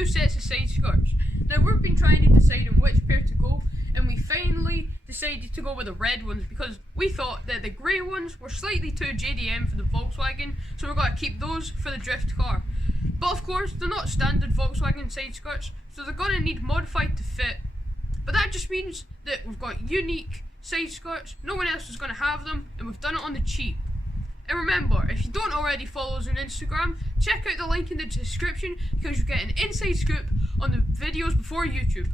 2 sets of side skirts. Now we've been trying to decide on which pair to go, and we finally decided to go with the red ones because we thought that the grey ones were slightly too JDM for the Volkswagen, so we're going to keep those for the drift car. But of course, they're not standard Volkswagen side skirts, so they're going to need modified to fit. But that just means that we've got unique side skirts, no one else is going to have them, and we've done it on the cheap. And remember, if you don't already follow us on Instagram, check out the link in the description because you get an inside scoop on the videos before YouTube.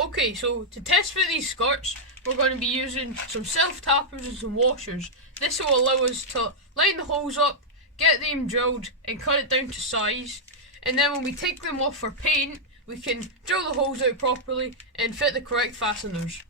Okay, so to test fit these skirts, we're going to be using some self-tappers and some washers. This will allow us to line the holes up, get them drilled and cut it down to size. And then when we take them off for paint, we can drill the holes out properly and fit the correct fasteners.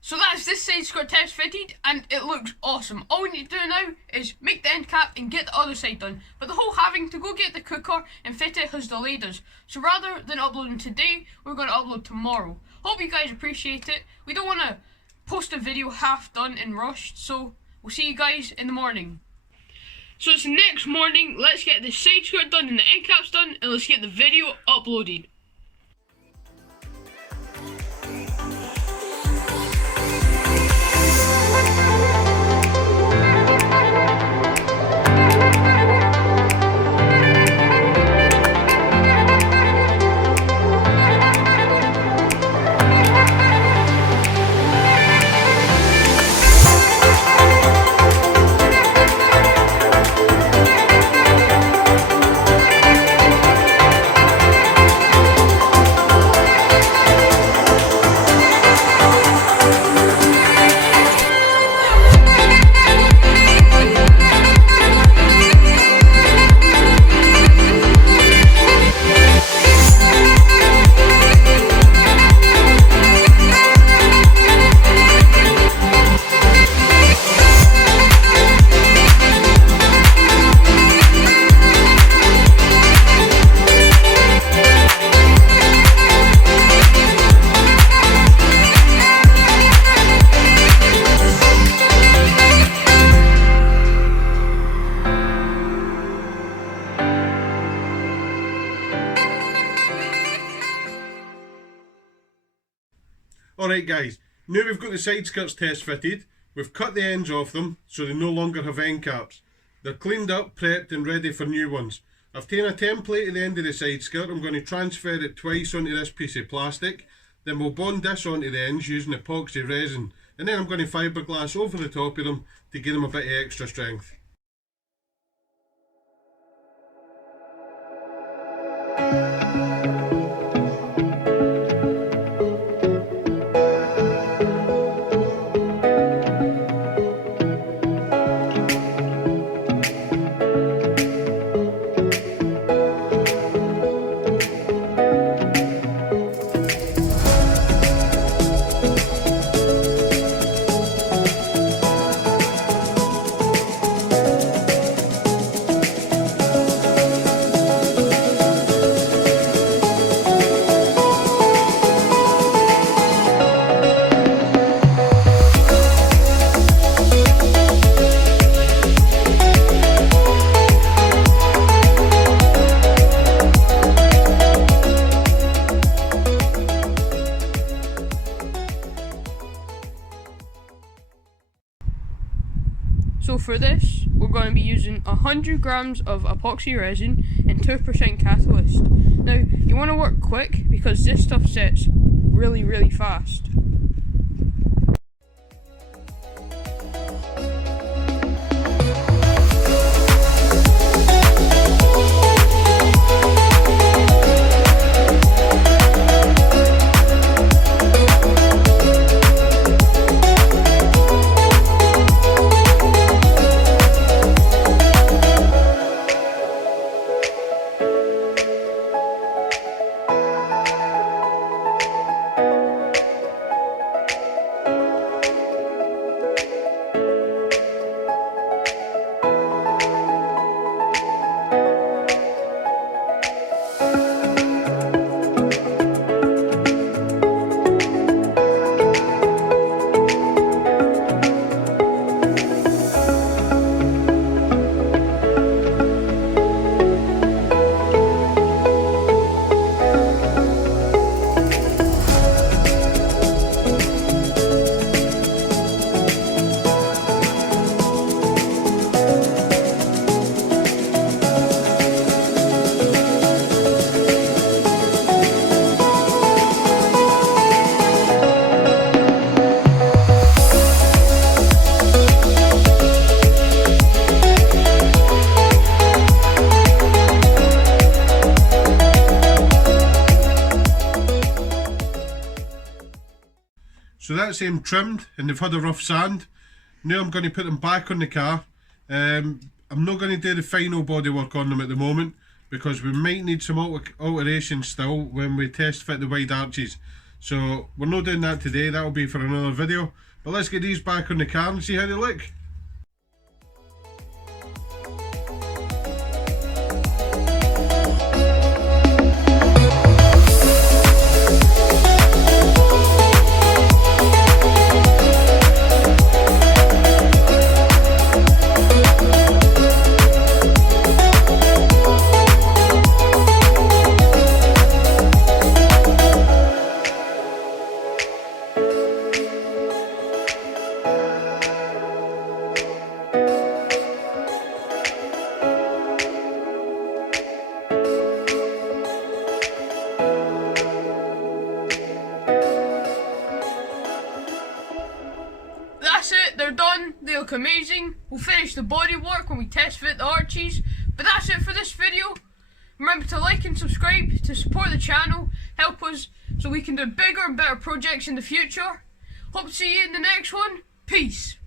So that's this side skirt test fitted and it looks awesome. All we need to do now is make the end cap and get the other side done. But the whole having to go get the cooker and fit it has delayed us. So rather than uploading today, we're going to upload tomorrow. Hope you guys appreciate it. We don't want to post a video half done and rushed, so we'll see you guys in the morning. So it's the next morning, let's get the side skirt done and the end caps done and let's get the video uploaded. Alright guys, now we've got the side skirts test fitted, we've cut the ends off them so they no longer have end caps. They're cleaned up, prepped and ready for new ones. I've taken a template at the end of the side skirt, I'm going to transfer it twice onto this piece of plastic, then we'll bond this onto the ends using epoxy resin, and then I'm going to fiberglass over the top of them to give them a bit of extra strength. So for this, we're going to be using 100 grams of epoxy resin and 2% catalyst. Now, you want to work quick because this stuff sets really fast. exact same trimmed and they've had a rough sand. Now I'm going to put them back on the car. I'm not going to do the final bodywork on them at the moment because we might need some alterations still when we test fit the wide arches. So we're not doing that today, that'll be for another video. But let's get these back on the car and see how they look. That's it, they're done, they look amazing. We'll finish the body work when we test fit the arches. But that's it for this video. Remember to like and subscribe to support the channel, help us so we can do bigger and better projects in the future. Hope to see you in the next one. Peace.